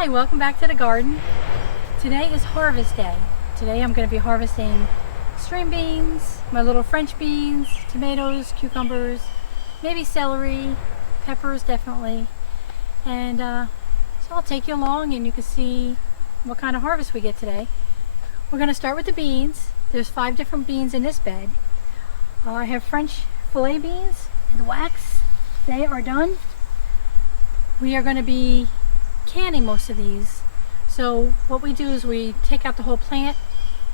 Hi, welcome back to the garden. Today is harvest day. Today I'm going to be harvesting string beans, my little French beans, tomatoes, cucumbers, maybe celery, peppers definitely. And so I'll take you along and you can see what kind of harvest we get today. We're going to start with the beans. There's 5 different beans in this bed. I have French fillet beans in wax. They are done. We are going to be canning most of these. So what we do is we take out the whole plant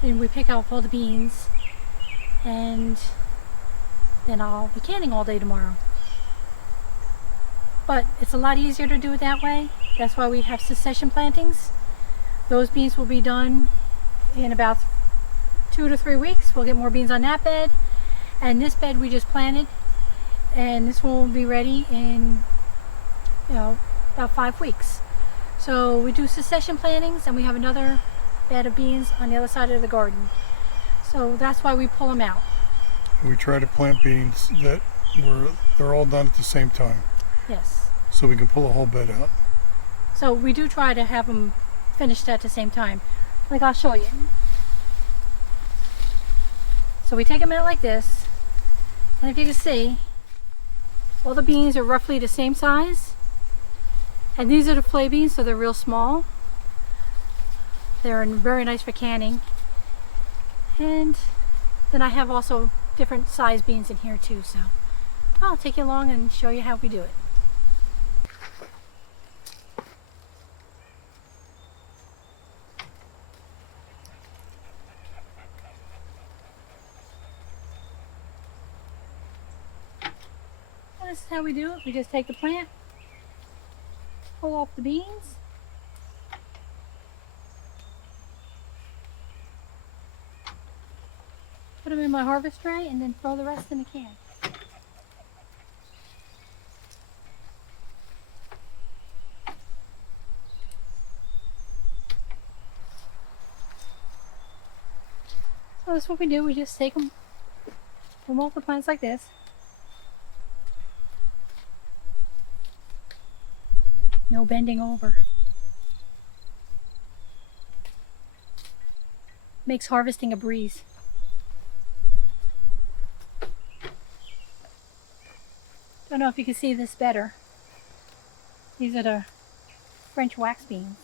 and we pick out all the beans, and then I'll be canning all day tomorrow. But it's a lot easier to do it that way. That's why we have succession plantings. Those beans will be done in about 2 to 3 weeks. We'll get more beans on that bed, and this bed we just planted, and this one will be ready in about 5 weeks. So we do succession plantings, and we have another bed of beans on the other side of the garden. So that's why we pull them out. We try to plant beans that they're all done at the same time. Yes. So we can pull a whole bed out. So we do try to have them finished at the same time. Like I'll show you. So we take them out like this, and if you can see, all the beans are roughly the same size. And these are the fillet beans, so they're real small. They're very nice for canning. And then I have also different size beans in here too, so I'll take you along and show you how we do it. And this is how we do it. We just take the plant, pull off the beans, put them in my harvest tray, and then throw the rest in the can. So that's what we do. We just take them from off the plants like this. No bending over. Makes harvesting a breeze. Don't know if you can see this better. These are the French wax beans.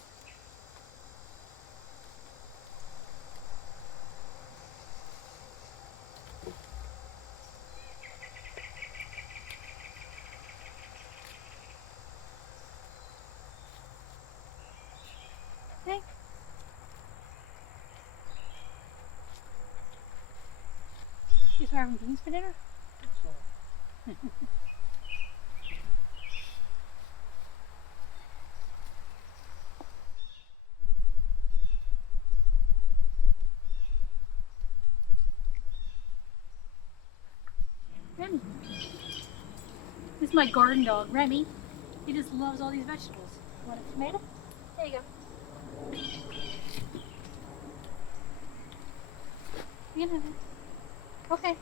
Okay. You having beans for dinner? Remy. This is my garden dog, Remy. He just loves all these vegetables. Want a tomato? There you go. You can have it. Okay.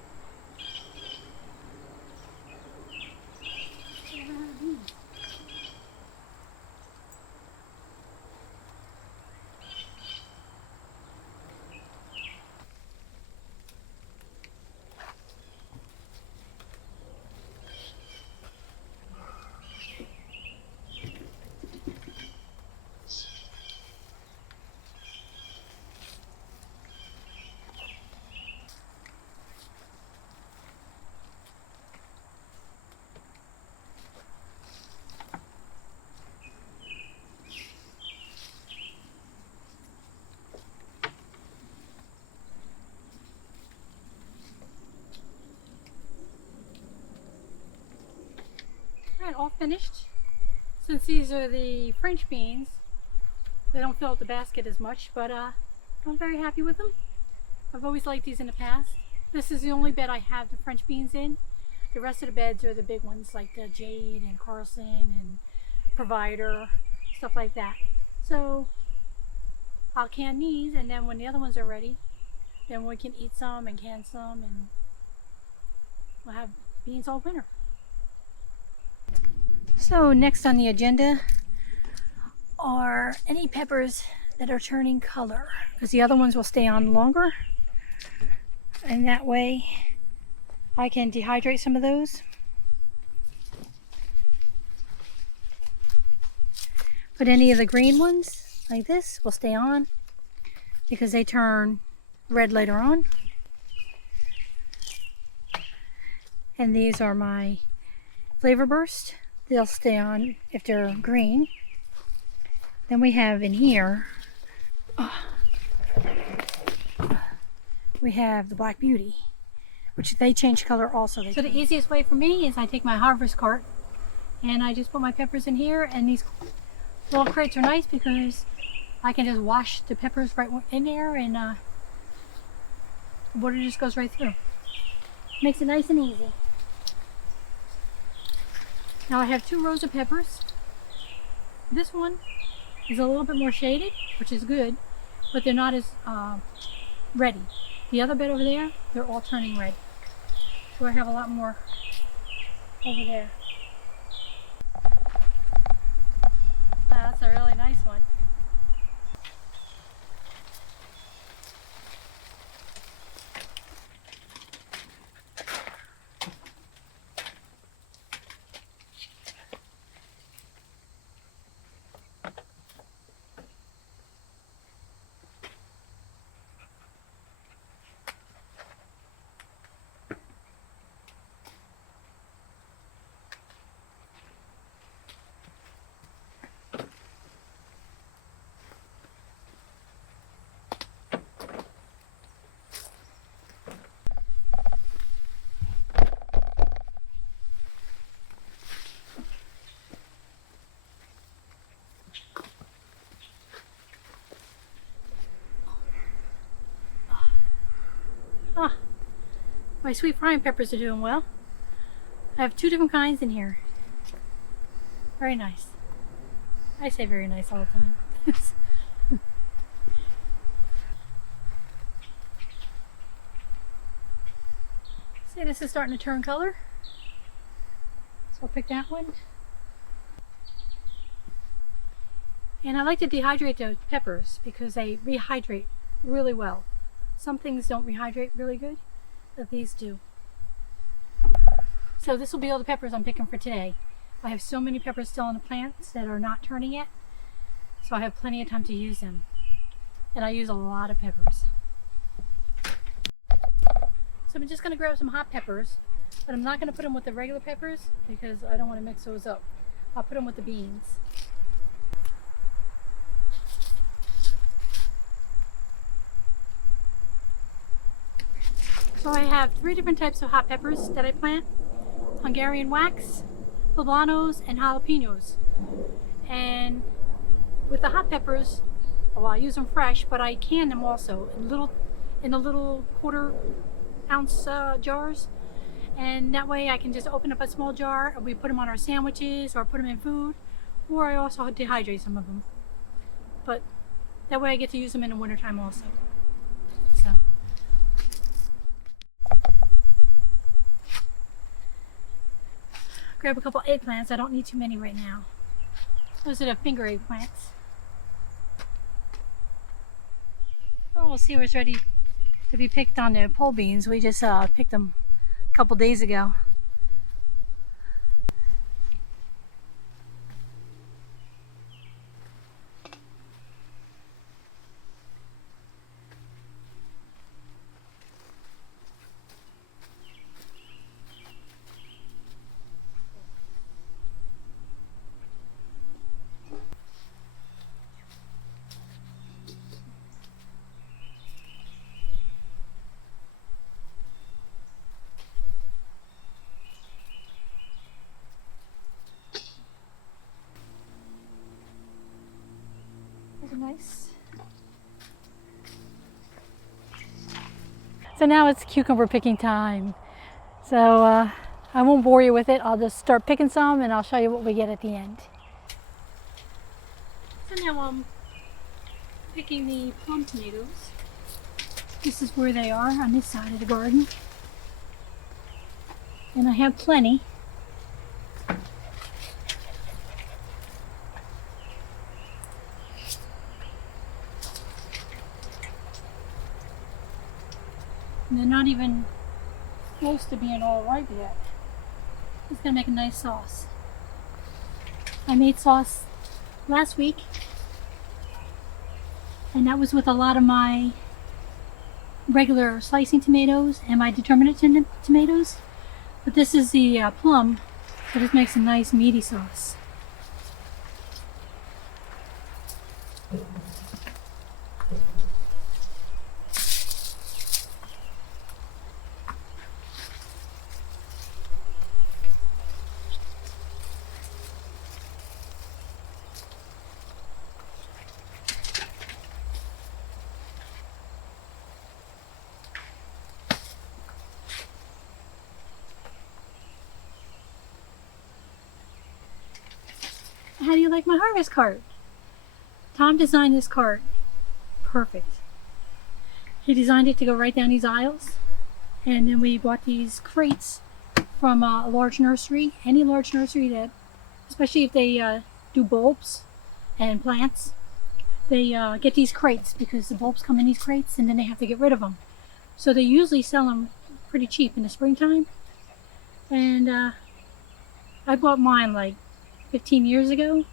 Alright, all finished. Since these are the French beans, they don't fill up the basket as much, but I'm very happy with them. I've always liked these in the past. This is the only bed I have the French beans in. The rest of the beds are the big ones like the Jade and Carlson and Provider, stuff like that. So I'll can these, and then when the other ones are ready, then we can eat some and can some, and we'll have beans all winter. So next on the agenda, are any peppers that are turning color, because the other ones will stay on longer, and that way I can dehydrate some of those. But any of the green ones like this will stay on because they turn red later on. And these are my flavor burst. They'll stay on if they're green. Then we have in here, we have the Black Beauty, which they change color also. So the easiest way for me is I take my harvest cart and I just put my peppers in here, and these little crates are nice because I can just wash the peppers right in there, and water just goes right through. Makes it nice and easy. Now I have 2 rows of peppers. This one is a little bit more shaded, which is good, but they're not as ready. The other bed over there, they're all turning red. So I have a lot more over there. That's a really nice one. Ah, my sweet frying peppers are doing well. I have 2 different kinds in here. Very nice. I say very nice all the time. See, this is starting to turn color. So I'll pick that one. And I like to dehydrate the peppers because they rehydrate really well. Some things don't rehydrate really good, but these do. So this will be all the peppers I'm picking for today. I have so many peppers still in the plants that are not turning yet, so I have plenty of time to use them. And I use a lot of peppers. So I'm just going to grab some hot peppers, but I'm not going to put them with the regular peppers because I don't want to mix those up. I'll put them with the beans. So I have 3 different types of hot peppers that I plant: Hungarian wax, poblanos, and jalapenos. And with the hot peppers, well, I use them fresh, but I can them also in the little 1/4 ounce jars. And that way I can just open up a small jar and we put them on our sandwiches or put them in food, or I also dehydrate some of them. But that way I get to use them in the wintertime also. So. Grab a couple eggplants. I don't need too many right now. Those are the finger eggplants. Oh, we'll see what's ready to be picked on the pole beans. We just picked them a couple days ago. Nice. So now it's cucumber picking time. So I won't bore you with it. I'll just start picking some and I'll show you what we get at the end. So now I'm picking the plum tomatoes. This is where they are on this side of the garden. And I have plenty. And they're not even close to being all ripe yet. It's gonna make a nice sauce. I made sauce last week, and that was with a lot of my regular slicing tomatoes and my determinate tomatoes. But this is the plum, so this makes a nice meaty sauce. How do you like my harvest cart? Tom designed this cart. Perfect. He designed it to go right down these aisles. And then we bought these crates from a large nursery. Any large nursery that, especially if they do bulbs and plants, they get these crates because the bulbs come in these crates and then they have to get rid of them. So they usually sell them pretty cheap in the springtime. And I bought mine like 15 years ago,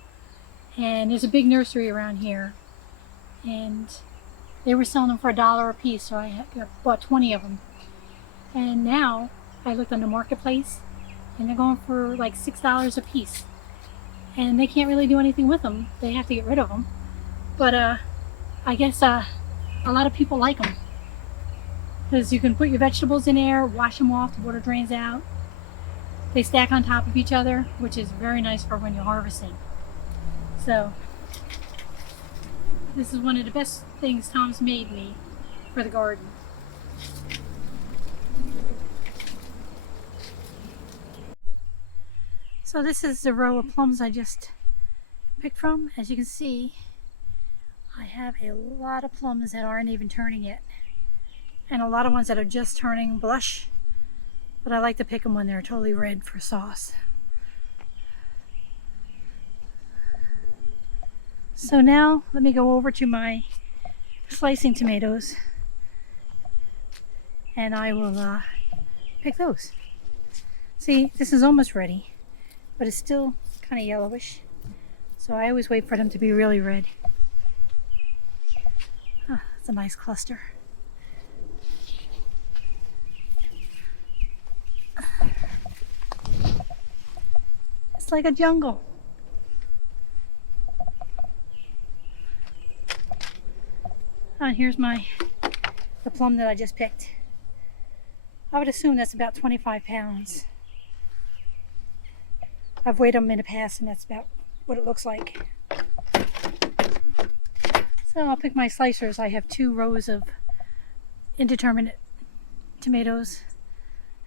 and there's a big nursery around here, and they were selling them for $1 a piece, so I bought 20 of them. And now I looked on the marketplace, and they're going for like $6 a piece, and they can't really do anything with them. They have to get rid of them, but I guess a lot of people like them because you can put your vegetables in there, wash them off, the water drains out. They stack on top of each other, which is very nice for when you're harvesting. So, this is one of the best things Tom's made me for the garden. So this is the row of plums I just picked from. As you can see, I have a lot of plums that aren't even turning yet, and a lot of ones that are just turning blush. But I like to pick them when they're totally red for sauce. So now let me go over to my slicing tomatoes, and I will pick those. See, this is almost ready, but it's still kind of yellowish. So I always wait for them to be really red. Oh, it's a nice cluster. It's like a jungle. And here's the plum that I just picked. I would assume that's about 25 pounds. I've weighed them in the past, and that's about what it looks like. So I'll pick my slicers. I have 2 rows of indeterminate tomatoes,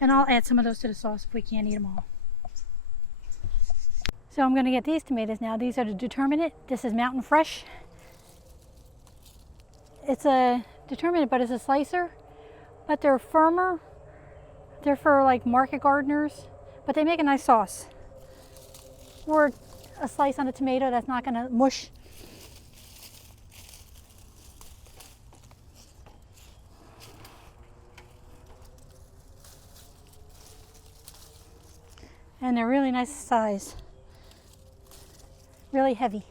and I'll add some of those to the sauce if we can't eat them all. So I'm going to get these tomatoes now. These are the determinate. This is Mountain Fresh. It's a determinate, but it's a slicer. But they're firmer. They're for like market gardeners, but they make a nice sauce. Or a slice on a tomato that's not going to mush. And they're really nice size. Really heavy.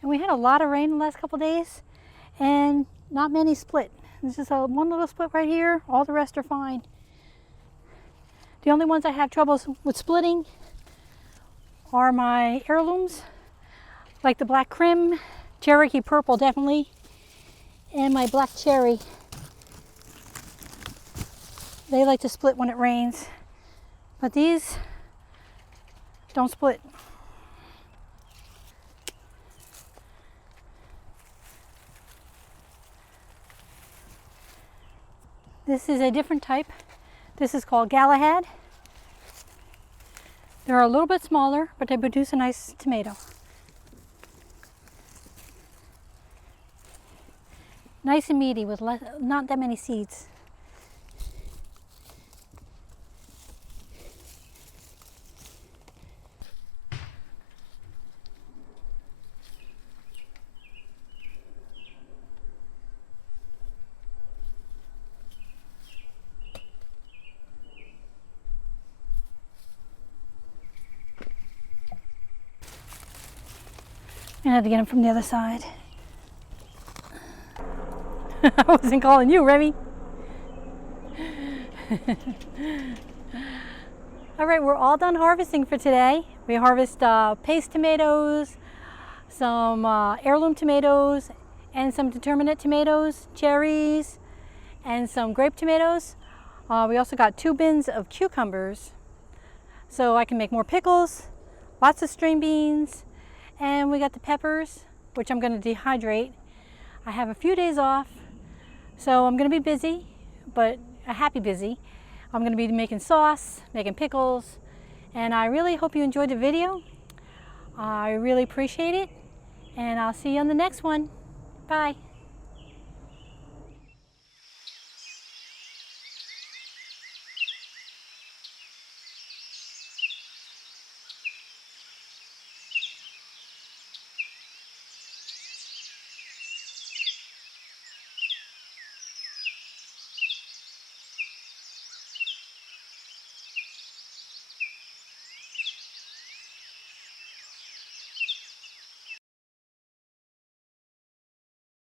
And we had a lot of rain the last couple days, and not many split. There's just one little split right here. All the rest are fine. The only ones I have troubles with splitting are my heirlooms, like the black crim, Cherokee purple definitely, and my black cherry. They like to split when it rains, but these don't split. This is a different type. This is called Galahad. They're a little bit smaller, but they produce a nice tomato. Nice and meaty with not that many seeds. I had to get him from the other side. I wasn't calling you, Remy. All right, we're all done harvesting for today. We harvest paste tomatoes, some heirloom tomatoes, and some determinate tomatoes, cherries, and some grape tomatoes. We also got 2 bins of cucumbers, so I can make more pickles, lots of string beans, and we got the peppers, which I'm going to dehydrate. I have a few days off, so I'm going to be busy, but a happy busy. I'm going to be making sauce, making pickles, and I really hope you enjoyed the video. I really appreciate it, and I'll see you on the next one. Bye.